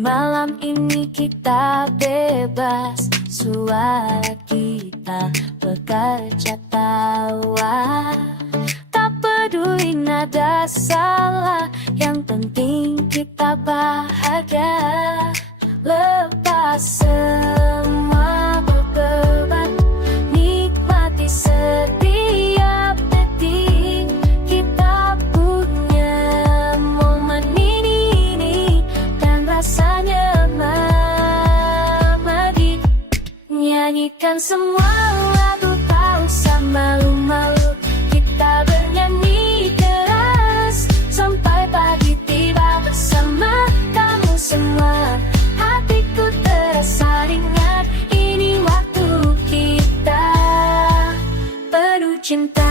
Malam ini kita bebas, suara kita bekerja tawa. Tak peduli nada salah, yang penting kita bahagia. Lepas semua beban, nikmati setiap detik. Kita punya momen ini dan rasanya mati. Nyanyikan semua lagu, tak usah malu-malu. Kita bernyanyi keras sampai pagi tiba bersama kamu semua. Hatiku terasa ringan, ini waktu kita penuh cinta.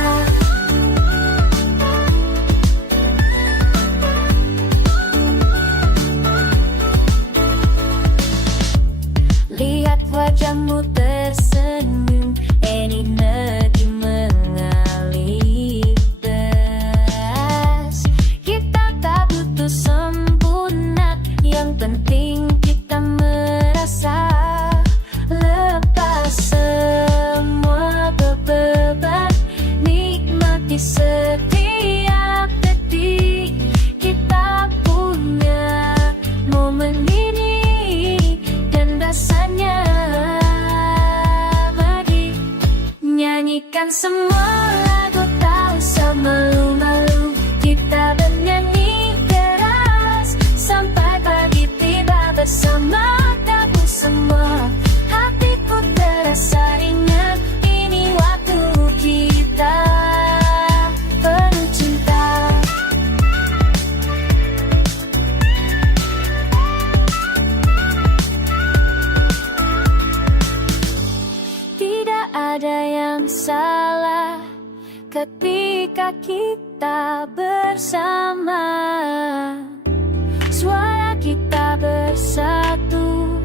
Lihat wajahmu tersenyum, energi mengalir deras. Kita tak butuh sempurna, yang penting kita merasa. Lepas semua beban, nikmati setiap detik. Kita punya momen ini dan rasanya mati. Nyanyikan semua lagu, tak usah malu-malu. Kita bernyanyi keras sampai pagi tiba bersama kamu semua. Hatiku terasa ringan, ini waktu kita penuh cinta. Tidak ada yang salah ketika kita bersama. Suara kita bersatu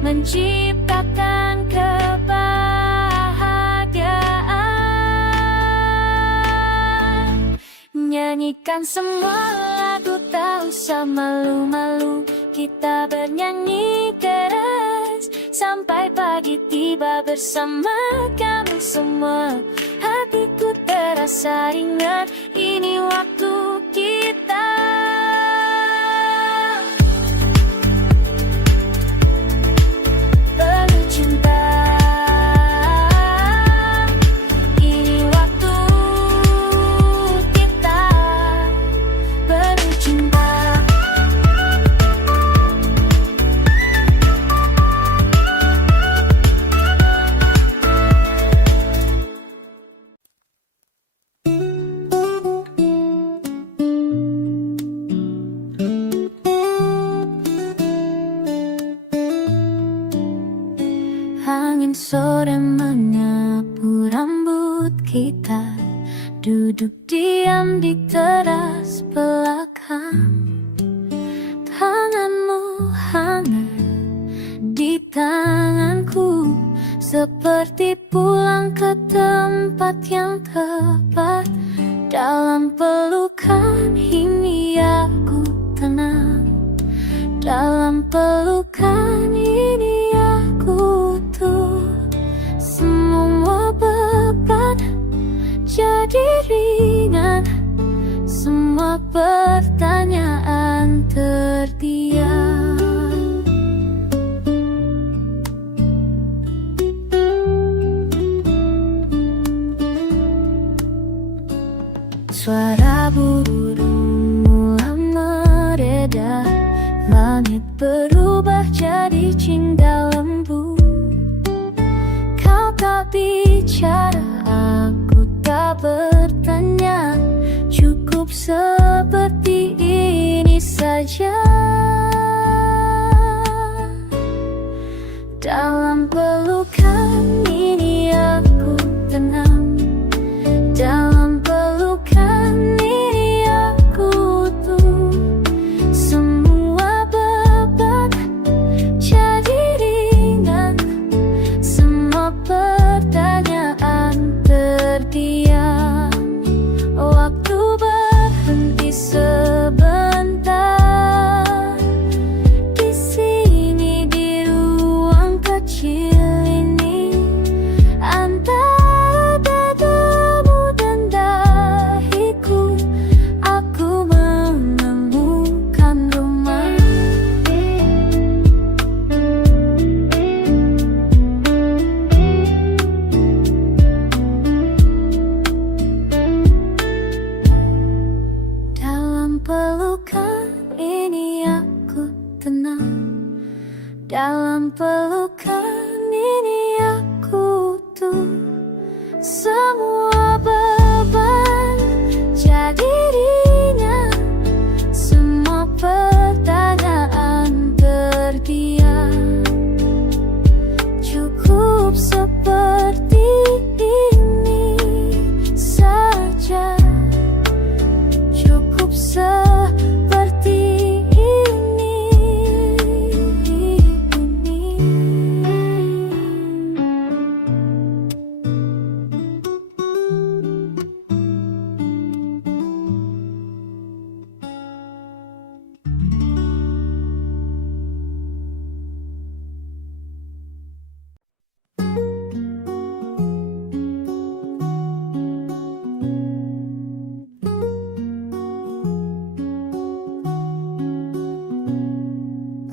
menciptakan kebahagiaan. Nyanyikan semua lagu, tak usah malu-malu. Kita bernyanyi keras sampai pagi tiba bersama kamu semua. Hatiku terasa ringan, ini waktu kita penuh cinta. Ini waktu kita penuh cinta. Angin sore menyapu rambut kita, duduk diam di teras belakang. Tanganmu hangat di tanganku, seperti pulang ke tempat yang tepat. Dalam pelukan ini aku tenang, dalam pelukan ini aku tuh. Semua beban jadi ringan, semua pertanyaan terdiam. Suara burung mulai mereda, langit berubah jadi cinta lembu. Kau tak bicara, aku tak bertanya, cukup seperti ini saja. Dalam pelukan ini aku tenang, dalam pelukan ini aku tuh. Semua beban jadi ringan, semua pertanyaan terdiam. Waktu berhenti sebentar di sini.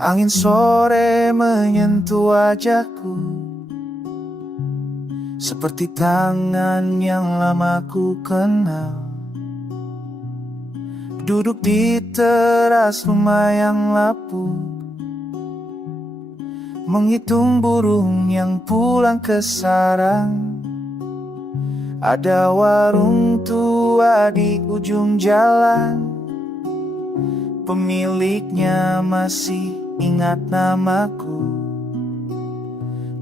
Angin sore menyentuh wajahku, seperti tangan yang lama ku kenal. Duduk di teras rumah yang lapuk, menghitung burung yang pulang ke sarang. Ada warung tua di ujung jalan, pemiliknya masih ingat namaku.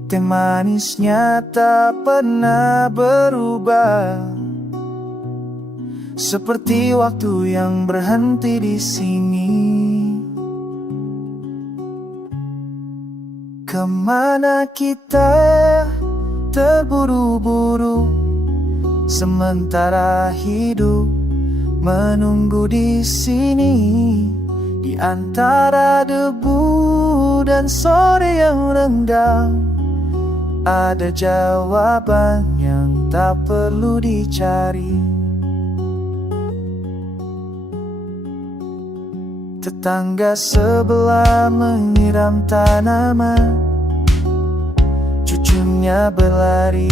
Teh manisnya tak pernah berubah, seperti waktu yang berhenti di sini. Kemana kita terburu-buru, sementara hidup menunggu di sini. Di antara debu dan sore yang renggang, ada jawaban yang tak perlu dicari. Tetangga sebelah menyiram tanaman, cucunya berlari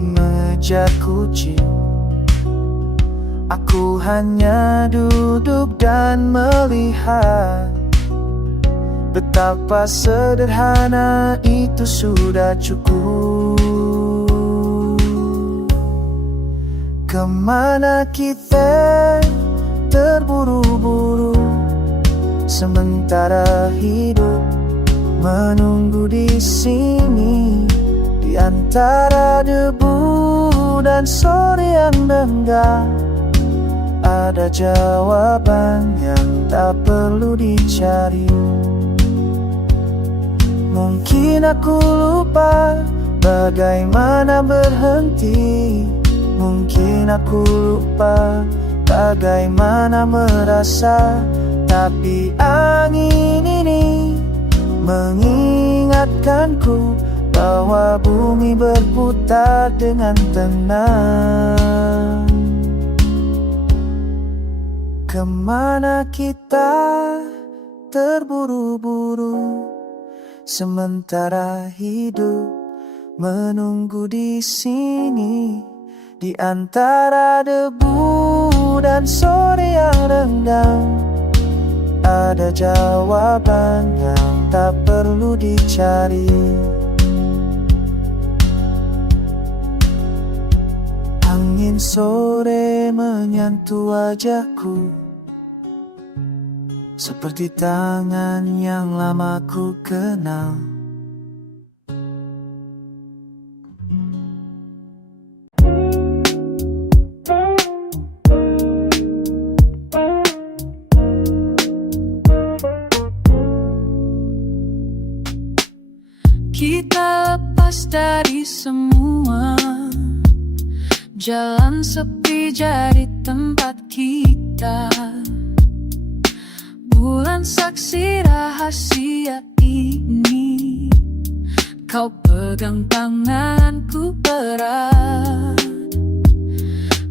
mengejar kucing. Aku hanya duduk dan melihat betapa sederhana itu sudah cukup. Kemana kita terburu-buru, sementara hidup menunggu di sini. Di antara debu dan sore yang renggang, ada jawaban yang tak perlu dicari. Mungkin aku lupa bagaimana berhenti, mungkin aku lupa bagaimana merasa. Tapi angin ini mengingatkanku bahwa bumi berputar dengan tenang. Kemana kita terburu-buru, sementara hidup menunggu di sini. Di antara debu dan sore yang renggang, ada jawaban yang tak perlu dicari. Angin sore menyentuh wajahku, seperti tangan yang lama ku kenal. Kita lepas dari semua, jalan sepi jadi tempat kita. Bulan saksi rahasia ini, kau pegang tanganku erat.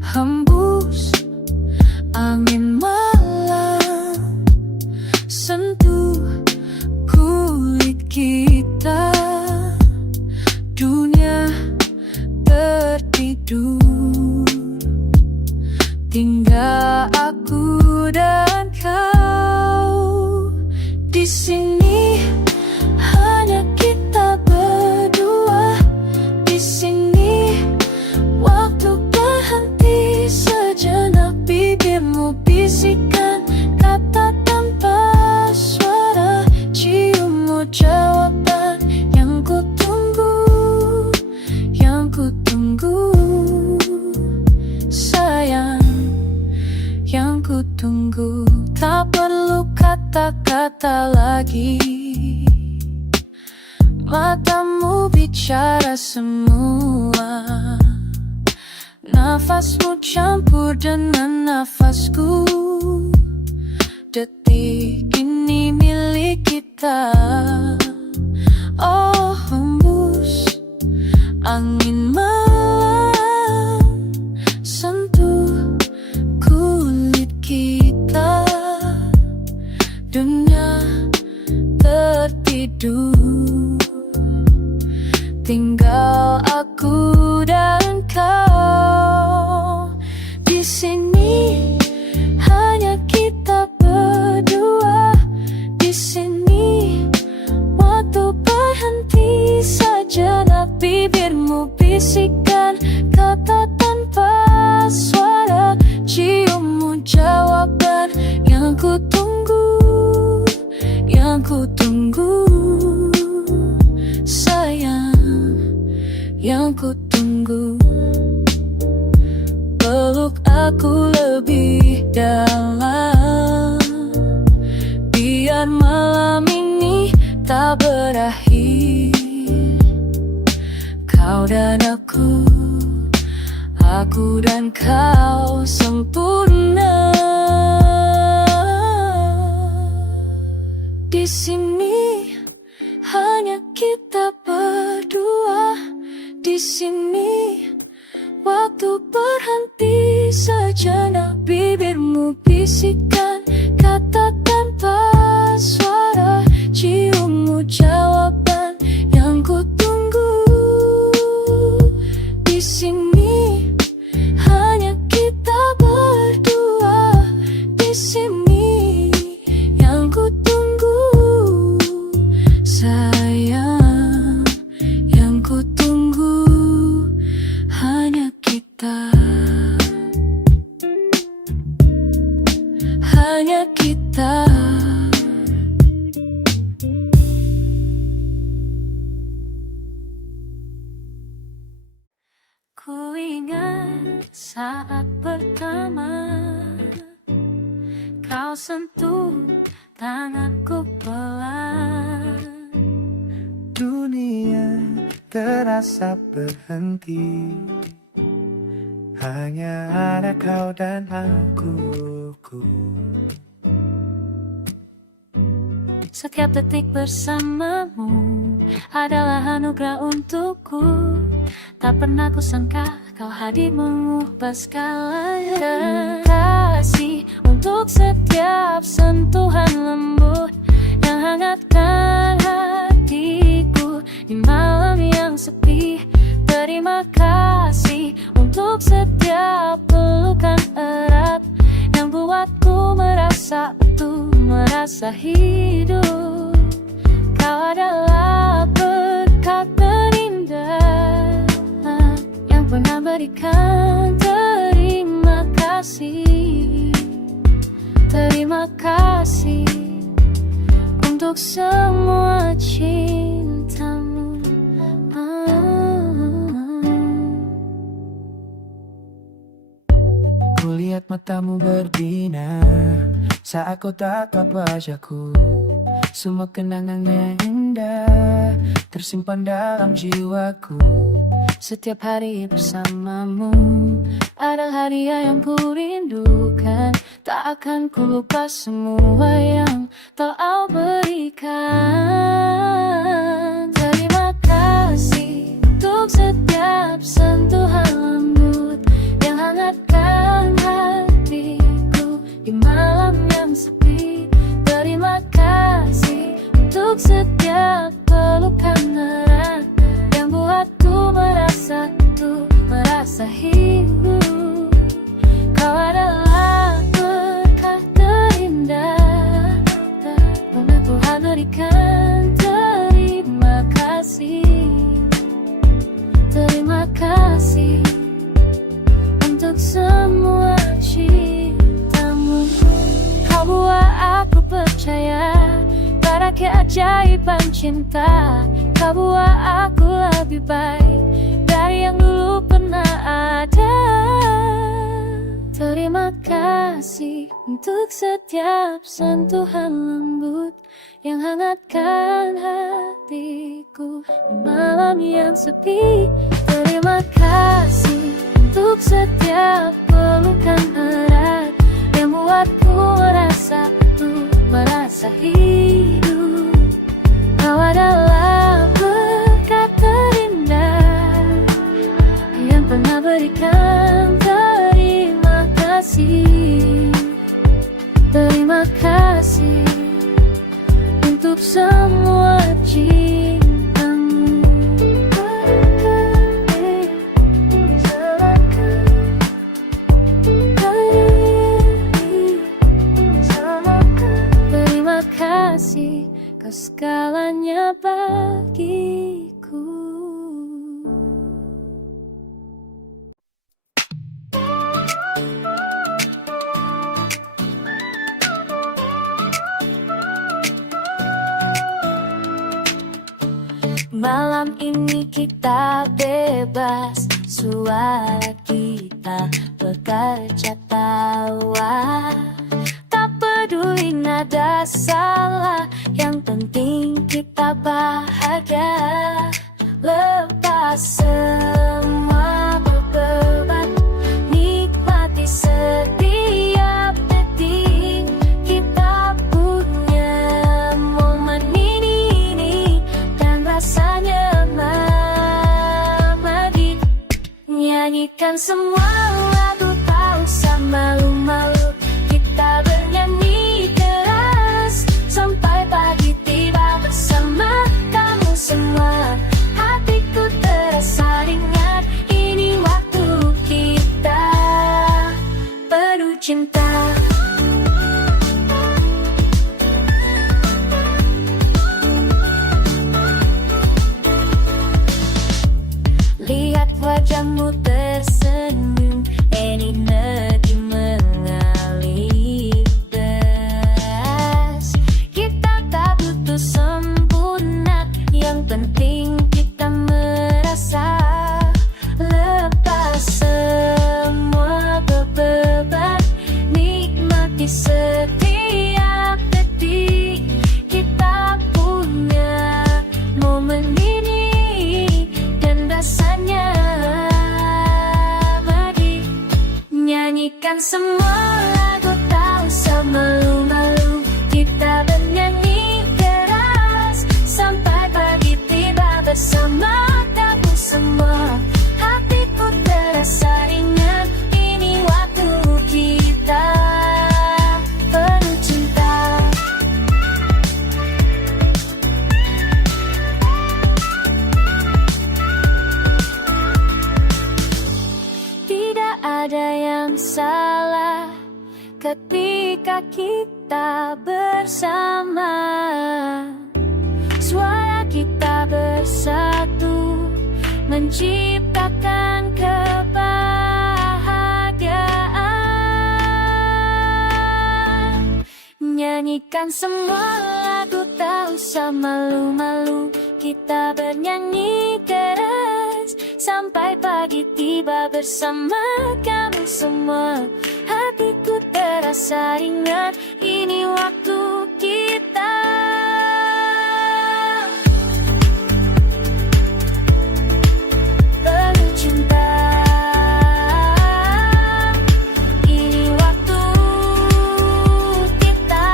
Hembus angin malam, sentuh kulit kita. Dunia tertidur, tinggal aku dan kau. Di sini hanya kita berdua. Di sini waktu berhenti sejenak. Bibirmu bisikkan kata tanpa suara, ciummu jawaban yang ku tunggu, yang ku tunggu. Sayang, yang ku tunggu. Tak perlu kata-kata lagi, matamu bicara semua. Nafasmu campur dengan nafasku. Detik ini milik kita. Oh, hembus angin malam, sentuh kulit kita. Dunia bisikan kata tanpa suara, ciummu jawaban yang ku tunggu, yang ku tunggu. Sayang, yang ku tunggu. Peluk aku lebih dalam, biar malam ini tak berakhir. Kau dan aku dan kau sempurna. Di sini hanya kita berdua. Di sini waktu berhenti sejenak. Bibirmu bisikan kata tanpa suara, ciummu jawaban yang ku tunggu. Di sini hanya kita berdua. Di sini yang ku tunggu. Sayang, yang ku tunggu hanya kita. Hanya kita. Ku ingat saat pertama kau sentuh tanganku pelan. Dunia terasa berhenti, hanya ada kau dan aku. Setiap detik bersamamu adalah anugerah untukku. Tak pernah kusangka kau hadir mengubah segalanya. Kasih untuk setiap sentuhan lembut yang hangatkan hatiku di malam yang sepi. Terima kasih untuk setiap pelukan erat yang buatku merasa utuh, merasa hidup. Kau adalah berkat terindah yang pernah berikan. Terima kasih, terima kasih untuk semua cintamu. Kulihat matamu berbinar saat kau tatap wajahku. Semua kenangannya indah tersimpan dalam jiwaku. Setiap hari bersamamu adalah hadiah yang ku rindukan. Tak akan ku lupa semua yang telah berikan. Terima kasih untuk setiap sentuhan lembut yang hangatkan hatiku di malam yang sepi. Terima kasih untuk setiap pelukan erat yang buatku merasa utuh, merasa hidup. Kau adalah berkah terindah yang Tuhan berikan. Terima kasih, terima kasih untuk semua cintamu. Kau buat aku percaya pada keajaiban cinta. Kau buat aku lebih baik dari yang dulu pernah ada. Terima kasih untuk setiap sentuhan lembut yang hangatkan hatiku di malam yang sepi. Terima kasih untuk setiap pelukan erat yang buatku merasa utuh, merasa hidup. Kau adalah berkat terindah yang pernah berikan. Terima kasih, terima kasih untuk semua cintamu. Terima kasih. Malam ini kita bebas, suara kita bekerja tawa. Tak peduli nada salah, yang penting kita bahagia. Lepas semua beban, nikmati setiap detik. Kita punya momen ini dan rasanya mati. Nyanyikan semua lagu, tak usah malu-malu. Kita bernyanyi keras sampai pagi tiba bersama kamu semua. Hatiku terasa ringan, ini waktu kita penuh cinta. Lihat wajahmu tersenyum, ini negeri mengalir deras. Kita tak butuh sempurna, yang penting kita merasa. Lepas semua beban, nikmati setiap detik. Kita punya momen ini dan rasanya mati. Nyanyikan semua lagu, tak usah malu-malu. Kita bernyanyi keras sampai pagi tiba bersama kamu semua. Hatiku terasa ringan, ini waktu kita penuh cinta. Tidak ada yang salah ketika kita bersama. Suara kita bersatu menciptakan kebahagiaan. Nyanyikan semua lagu, tak usah malu-malu. Kita bernyanyi keras sampai pagi tiba bersama kamu semua. Hatiku terasa ringan, ini waktu kita penuh cinta. Ini waktu kita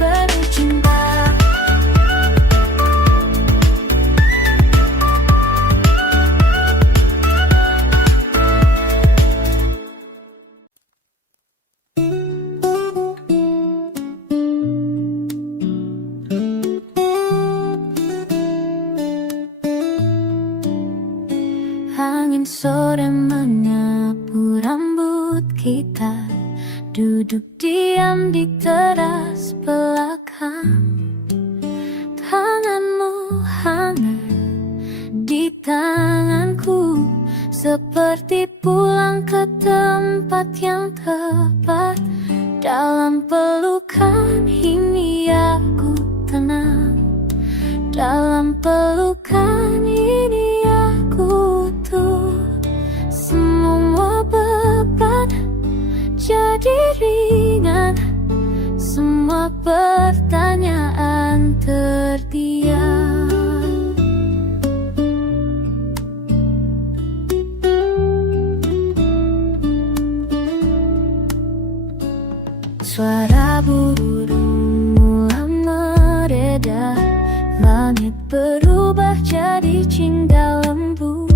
penuh cinta. Angin sore menyapu rambut kita, duduk diam di teras belakang. Tanganmu hangat di tanganku, seperti pulang ke tempat yang tepat. Dalam pelukan ini aku tenang, dalam pelukan ini aku tuh. Semua beban jadi ringan, semua pertanyaan terdiam. Suara burung mulai mereda, langit berubah jadi cinta lembu.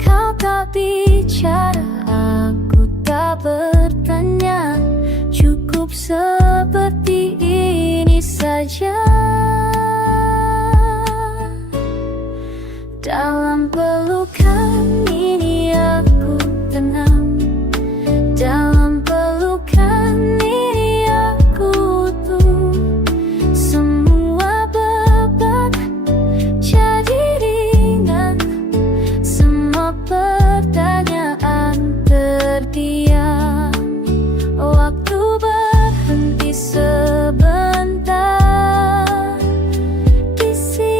Kau tak bicara, aku tak bertanya, cukup seperti ini saja. Dalam pelukan ini aku tenang, dalam pelukan ini aku tuh. Semua beban jadi ringan, semua pertanyaan terdiam. Waktu berhenti sebentar di sini.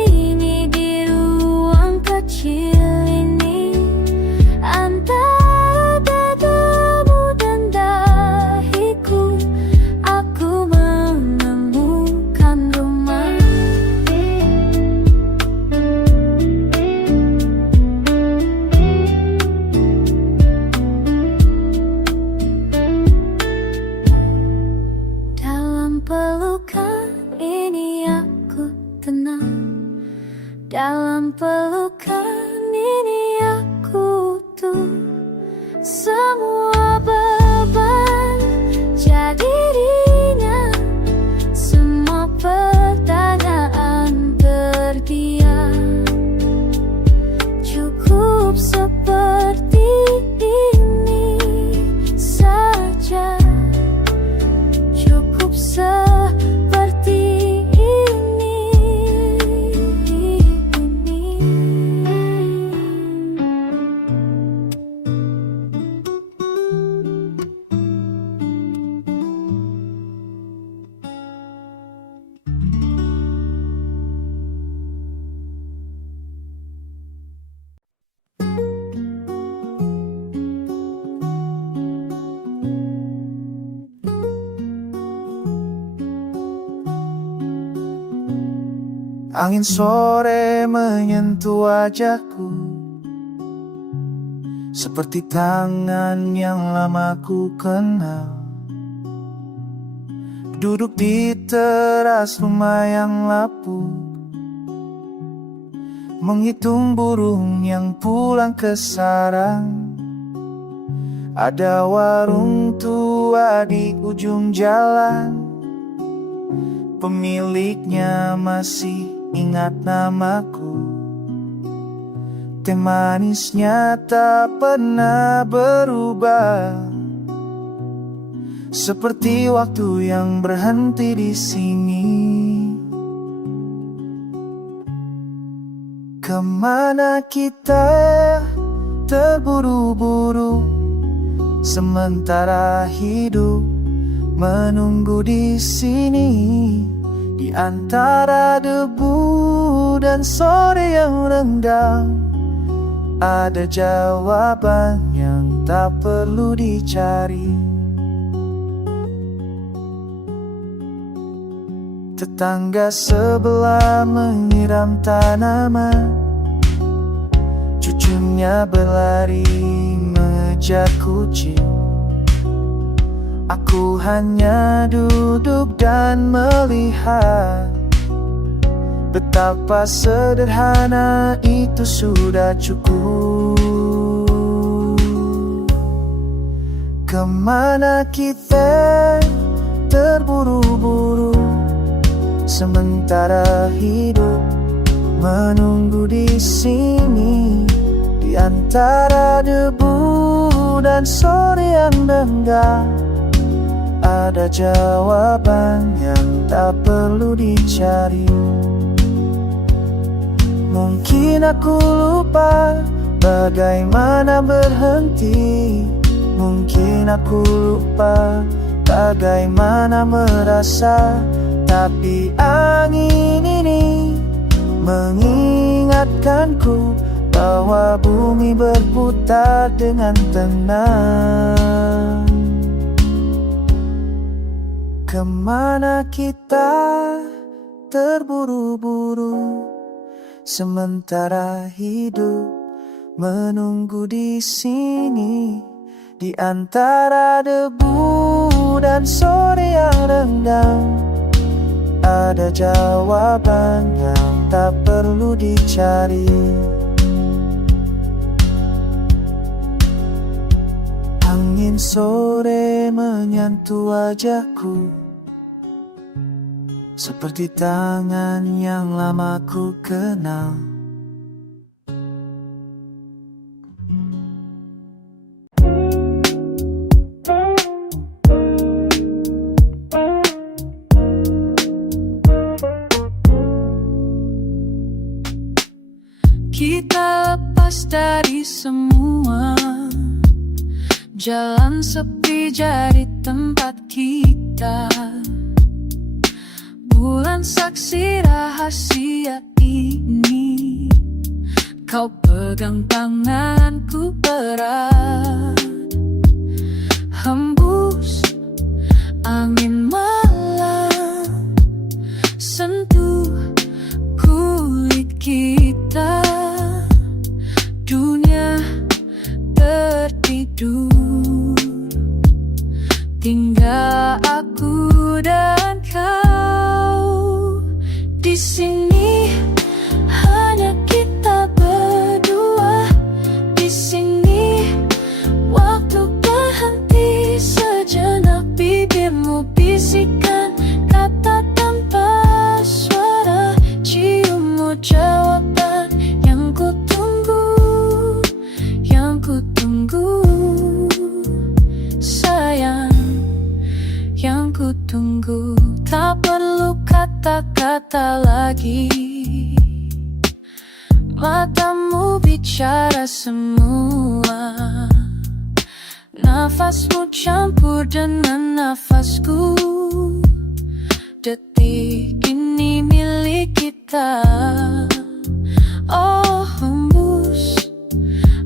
Angin sore menyentuh wajahku, seperti tangan yang lama ku kenal. Duduk di teras rumah yang lapuk, menghitung burung yang pulang ke sarang. Ada warung tua di ujung jalan, pemiliknya masih ingat namaku. Teh manisnya tak pernah berubah, seperti waktu yang berhenti di sini. Kemana kita terburu-buru, sementara hidup menunggu di sini. Di antara debu dan sore yang renggang, ada jawaban yang tak perlu dicari. Tetangga sebelah menyiram tanaman, cucunya berlari mengejar kucing. Aku hanya duduk dan melihat, betapa sederhana itu sudah cukup. Kemana kita terburu-buru, sementara hidup menunggu di sini. Di antara debu dan sore yang renggang, ada jawaban yang tak perlu dicari. Mungkin aku lupa bagaimana berhenti, mungkin aku lupa bagaimana merasa. Tapi angin ini mengingatkanku bahwa bumi berputar dengan tenang. Kemana kita terburu-buru, sementara hidup menunggu di sini. Di antara debu dan sore yang renggang, ada jawaban yang tak perlu dicari. Angin sore menyentuh wajahku, seperti tangan yang lama ku kenal. Kita lepas dari semua, jalan sepi jadi tempat kita. Bulan saksi rahasia ini, kau pegang tanganku erat. Hembus angin malam, sentuh kulit kita. Dunia tertidur, tinggal aku dan kau. Di sini hanya kita berdua. Di sini waktu berhenti sejenak. Bibirmu bisikkan kata tanpa suara, ciummu jawaban yang ku tunggu, yang ku tunggu. Sayang, yang ku tunggu. Tak perlu kata-kata lagi, matamu bicara semua. Nafasmu campur dengan nafasku. Detik ini milik kita. Oh, hembus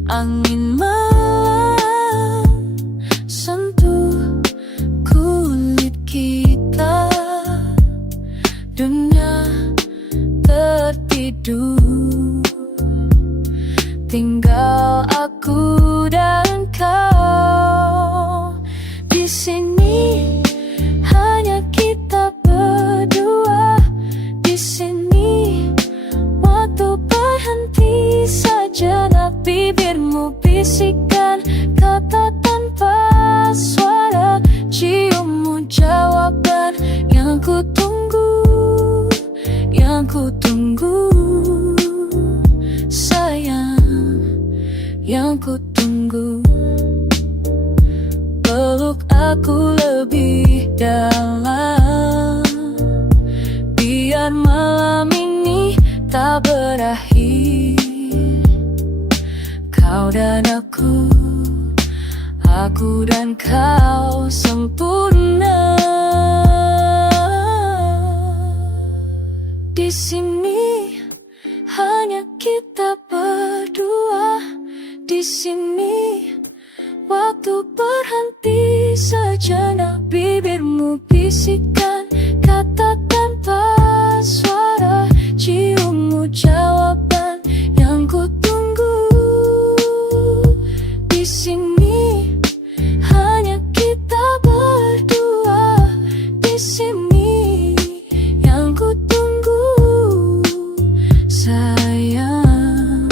angin malam, sentuh kulit kita. Dunia tinggal aku dan kau. Di sini hanya kita berdua. Di sini waktu berhenti sejenak. Bibirmu bisikkan kata tanpa suara. Ciummu jawaban yang ku tunggu, yang ku tunggu. Sayang, yang ku tunggu. Peluk aku lebih dalam, biar malam ini tak berakhir. Kau dan aku dan kau sempurna. Di sini hanya kita berdua. Di sini waktu berhenti sejenak. Bibirmu bisikkan kata tanpa suara. Ciummu jawaban yang ku tunggu. Di sini hanya kita berdua. Di sini yang ku tunggu. Sayang,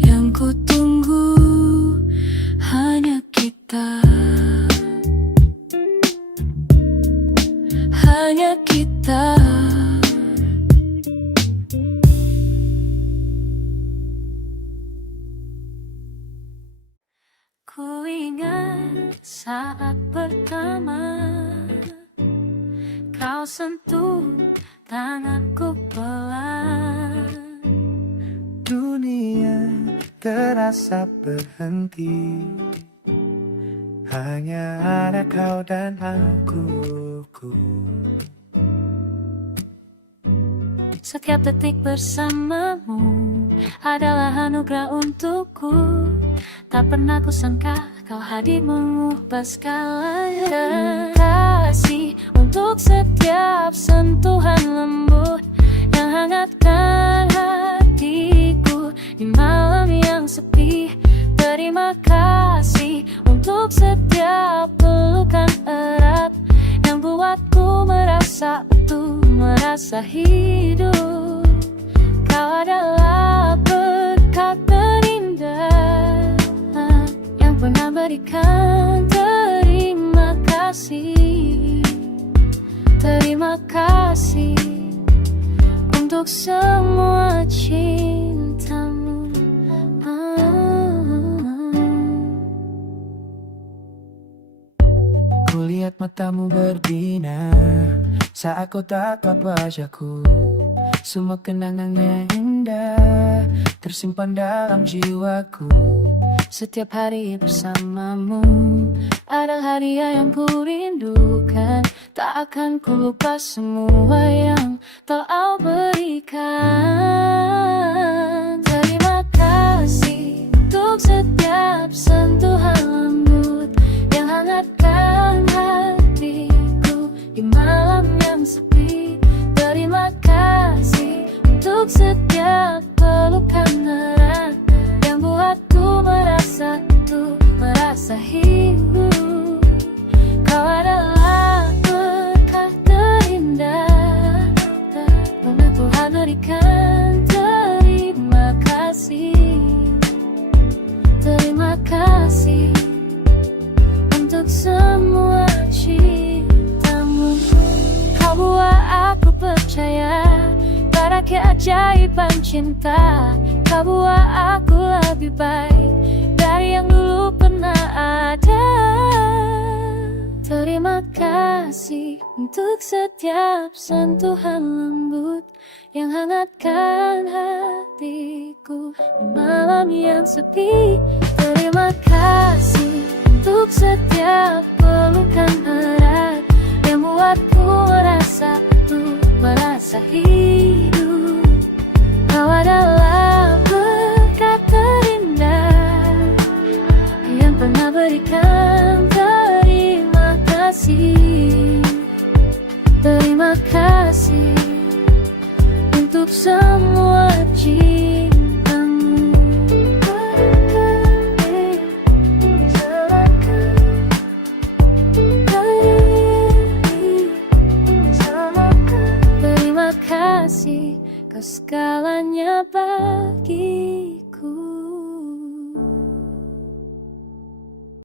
yang ku tunggu hanya kita. Hanya kita. Ku ingat saat pertama kau sentuh tanganku pelan. Dunia terasa berhenti, hanya ada kau dan aku. Setiap detik bersamamu adalah anugerah untukku. Tak pernah kusangka kau hadir mengubah segalanya. Kasih untuk setiap sentuhan lembut yang hangatkan hatiku di malam yang sepi. Terima kasih untuk setiap pelukan erat yang buatku merasa utuh, merasa hidup. Kau adalah berkat terindah yang pernah berikan. Terima kasih, terima kasih untuk semua cintamu. Kulihat matamu berbinar saat kau tatap wajahku. Semua kenangan yang indah tersimpan dalam jiwaku. Setiap hari bersamamu adalah hadiah yang ku rindukan. Tak akan ku lupa semua yang telah berikan. Terima kasih untuk setiap sentuhan lembut yang hangatkan hatiku di malam yang sepi. Terima kasih untuk setiap pelukan erat yang buatku merasa utuh, merasa hidup. Kau adalah berkat terindah pernah Tuhan berikan. Terima kasih, terima kasih untuk semua cintamu. Kau buat aku percaya pada keajaiban cinta. Kau buat aku lebih baik dari yang dulu pernah ada. Terima kasih untuk setiap sentuhan lembut yang hangatkan hatiku di malam yang sepi. Terima kasih untuk setiap pelukan erat yang buatku merasa utuh, merasa hidup.